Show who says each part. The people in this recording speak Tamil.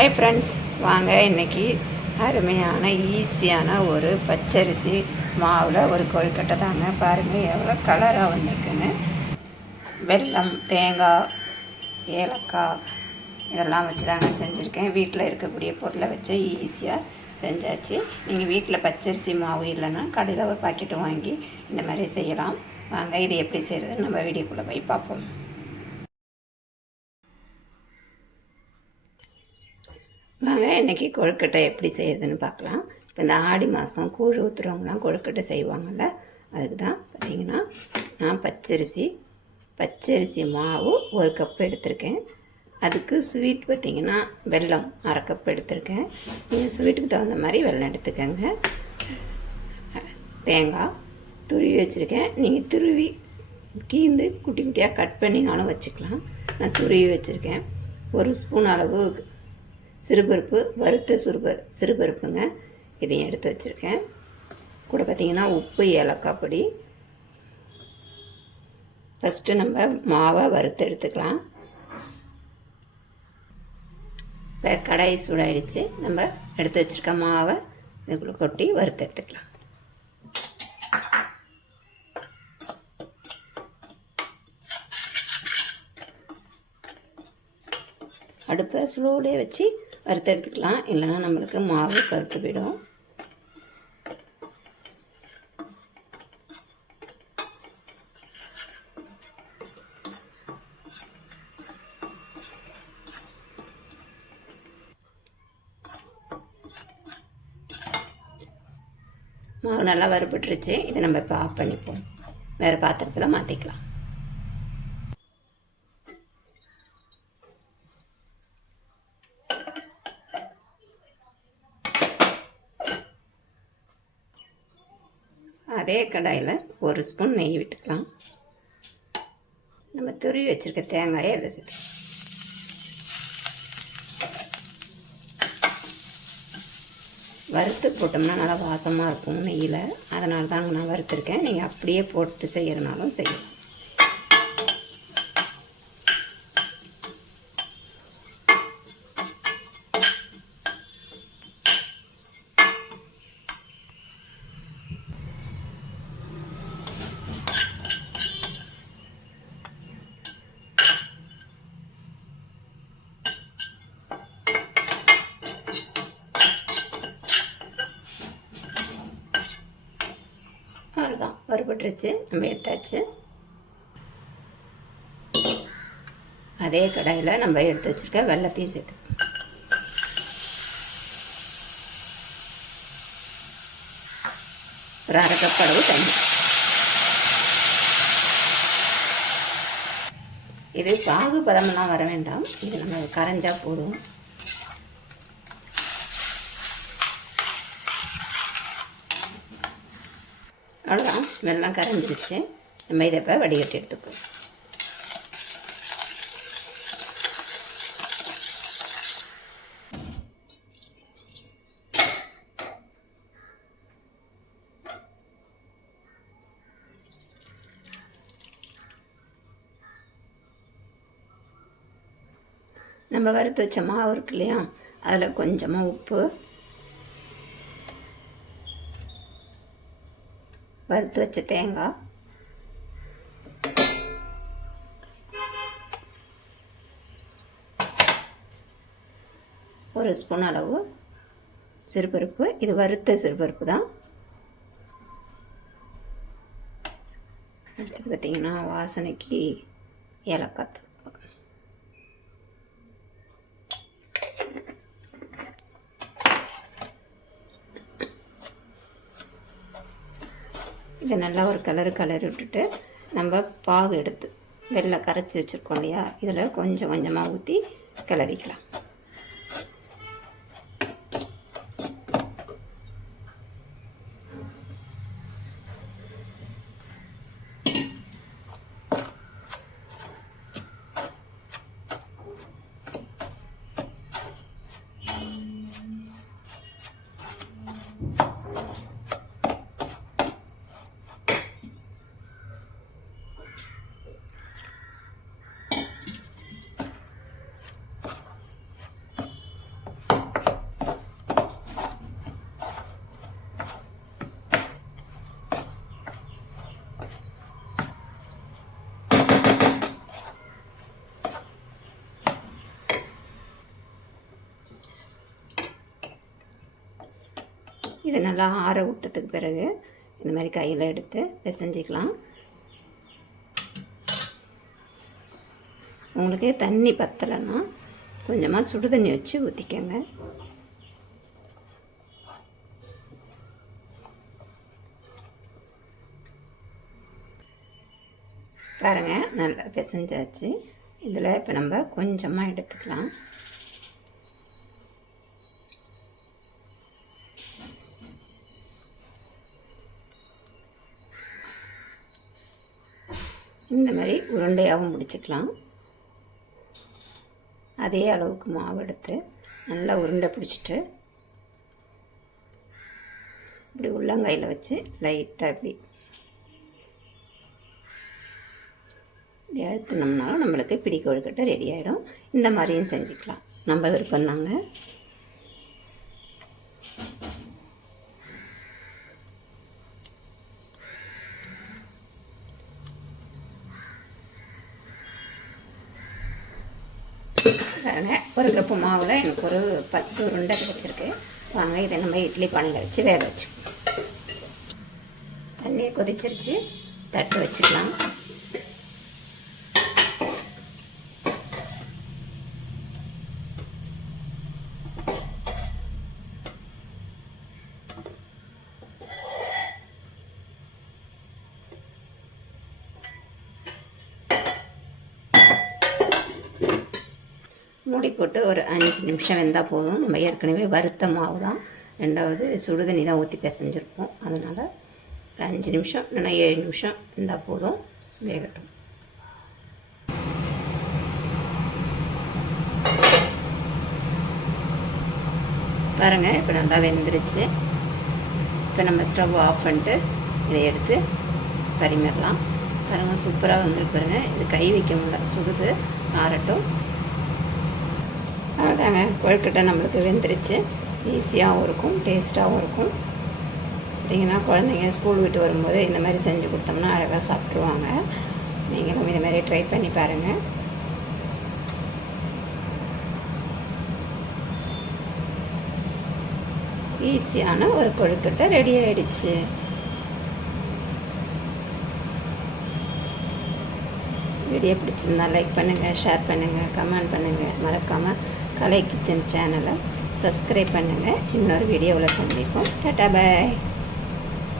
Speaker 1: ஹாய் ஃப்ரெண்ட்ஸ் வாங்க இன்னைக்கு அருமையான ஈஸியான ஒரு பச்சரிசி மாவில் ஒரு கொழுக்கட்டை தாங்க. பாருங்கள் எவ்வளோ கலராக வந்திருக்குன்னு. வெல்லம் தேங்காய் ஏலக்காய் இதெல்லாம் வச்சு தாங்க செஞ்சுருக்கேன். வீட்டில் இருக்கக்கூடிய பொருளை வச்சு ஈஸியாக செஞ்சாச்சு. நீங்கள் வீட்டில் பச்சரிசி மாவு இல்லைன்னா கடையில் ஒரு பாக்கெட்டு வாங்கி இந்த மாதிரி செய்யலாம். வாங்க இது எப்படி செய்கிறது நம்ம வீடியோக்குள்ளே போய் பார்ப்போம். வாங்க இன்றைக்கி கொழுக்கட்டை எப்படி செய்யுதுன்னு பார்க்கலாம். இப்போ இந்த ஆடி மாதம் கூழ் ஊற்றுறவங்களாம் கொழுக்கட்டை செய்வாங்கள்ல அதுக்கு தான் பார்த்தீங்கன்னா நான் பச்சரிசி பச்சரிசி மாவு ஒரு கப் எடுத்திருக்கேன். அதுக்கு ஸ்வீட் பார்த்திங்கன்னா வெல்லம் அரை கப் எடுத்திருக்கேன். நீங்கள் ஸ்வீட்டுக்கு தகுந்த மாதிரி வெல்லம் எடுத்துக்கோங்க. தேங்காய் துருவி வச்சுருக்கேன். நீங்கள் துருவி கீந்து குட்டி குட்டியாக கட் பண்ணினாலும் வச்சுக்கலாம். நான் துருவி வச்சுருக்கேன். ஒரு ஸ்பூன் அளவு சிறுபருப்பு வறுத்த சிறுபரு சிறுபருப்புங்க. இதையும் எடுத்து வச்சுருக்கேன். கூட பார்த்திங்கன்னா உப்பு ஏலக்காய் பொடி. ஃபஸ்ட்டு நம்ம மாவை வறுத்து எடுத்துக்கலாம். இப்போ கடாய் சூடாயிடுச்சு. நம்ம எடுத்து வச்சுருக்க மாவை இதுக்குள்ளே கொட்டி வறுத்து எடுத்துக்கலாம். அடுப்பை ஸ்லோலே வச்சு வறுத்து எடுத்துக்கலாம் இல்லைன்னா நம்மளுக்கு மாவு கருத்து போயிடும். மாவு நல்லா வறுபட்டுருச்சு. இதை நம்ம இப்போ ஆஃப் பண்ணிப்போம். வேறு பாத்திரத்தில் மாற்றிக்கலாம் அதே கடாயில் ஒரு ஸ்பூன் நெய் விட்டுக்கலாம். நம்ம துருவி வச்சுருக்க தேங்காயை அதில் சேர்த்து வறுத்து போட்டோம்னா நல்லா வாசமாக இருக்கும் நெய்யில். அதனால தாங்க நான் வறுத்துருக்கேன். நீங்கள் அப்படியே போட்டு செய்கிறனாலும் செய்யலாம் அவ்வளோதான் வறுபட்டுருச்சு நம்ம எடுத்தாச்சு. அதே கடாயில் நம்ம எடுத்து வச்சுருக்க வெள்ளத்தையும் சேர்த்து. ஒரு அரை கப் அளவு தண்ணி. இது பாகு பதமெல்லாம் வர வேண்டாம். இது நம்ம கரைஞ்சால் போதும். அவ்வளோதான் வெள்ளம் கரைஞ்சிருச்சு. நம்ம இதை இப்போ வடிகட்டி எடுத்துப்போம். நம்ம வறுத்து வச்ச மாவு இருக்கு இல்லையா? அதில் கொஞ்சமாக உப்பு வறுத்து வச்ச தேங்காய் ஒரு ஸ்பூன் அளவு சிறுபருப்பு. இது வறுத்த சிறுபருப்பு தான். அடுத்தது பார்த்திங்கன்னா வாசனைக்கு ஏலக்காய் இதை நல்லா ஒரு கலரு கலர் விட்டுட்டு நம்ம பாகு எடுத்து வெள்ளை கரைச்சி வச்சுருக்கோம் இல்லையா? இதில் கொஞ்சம் கொஞ்சமாக ஊற்றி கிளறிக்கலாம் இது நல்லா ஆற விட்டதுக்கு பிறகு இந்த மாதிரி கையில் எடுத்து பிசைஞ்சிக்கலாம். உங்களுக்கு தண்ணி பத்தலைன்னா கொஞ்சமாக சுடு தண்ணி வச்சு ஊற்றிக்கோங்க பாருங்கள் நல்லா பிசைஞ்சாச்சு. இதில் இப்போ நம்ம கொஞ்சமாக எடுத்துக்கலாம். இந்த மாதிரி உருண்டையாகவும் பிடிச்சிக்கலாம் அதே அளவுக்கு மாவு எடுத்து நல்லா உருண்டை பிடிச்சிட்டு இப்படி உள்ளங்கையில் வச்சு லைட்டாக இப்படி இப்படி அழுத்தினோம்னாலும் நம்மளுக்கு பிடி கொழுக்கட்டை ரெடி ஆகிடும் இந்த மாதிரியும் செஞ்சுக்கலாம். நம்ம விருப்பம் தாங்க. ஒரு மாவில் எனக்கு ஒரு பத்து உருண்டை கிடச்சிருக்கு. வாங்க இதை நம்ம இட்லி பானையில் வச்சு வேக வச்சு தண்ணி கொதிச்சிருச்சு. தட்டு வச்சுக்கலாம். மூடி போட்டு ஒரு அஞ்சு நிமிஷம் வெந்தால் போதும். நம்ம ஏற்கனவே வறுத்த மாவு தான் ரெண்டாவது சுடுதண்ணி தான் ஊற்றி பிசைஞ்சிருப்போம். அதனால் ஒரு அஞ்சு நிமிஷம் இல்லைன்னா ஏழு நிமிஷம் இருந்தால் போதும். வேகட்டும். பாருங்கள் இப்போ நல்லா வெந்துருச்சு. இப்போ நம்ம ஸ்டவ் ஆஃப் பண்ணிட்டு இதை எடுத்து பரிமாறலாம். பாருங்கள் சூப்பராக வந்துருக்கு பாருங்கள் இது கை வைக்க முடியல. சுடுது ஆறட்டும் அவ்வளோதாங்க கொழுக்கட்டை நம்மளுக்கு வெந்துருச்சு. ஈஸியாகவும் இருக்கும் டேஸ்ட்டாகவும் இருக்கும். பார்த்திங்கன்னா குழந்தைங்க ஸ்கூல் விட்டு வரும்போது இந்த மாதிரி செஞ்சு கொடுத்தோம்னா அழகாக சாப்பிட்ருவாங்க நீங்களும் இந்த மாதிரி ட்ரை பண்ணி பாருங்கள் ஈஸியான ஒரு கொழுக்கட்டை ரெடி ஆயிடுச்சு. வீடியோ பிடிச்சிருந்தா லைக் பண்ணுங்கள் ஷேர் பண்ணுங்கள் கமெண்ட் பண்ணுங்கள் மறக்காமல் கலை கிச்சன் சேனலை சப்ஸ்கிரைப் பண்ணுங்கள் இன்னொரு வீடியோவில் சந்திப்போம். Tata bye.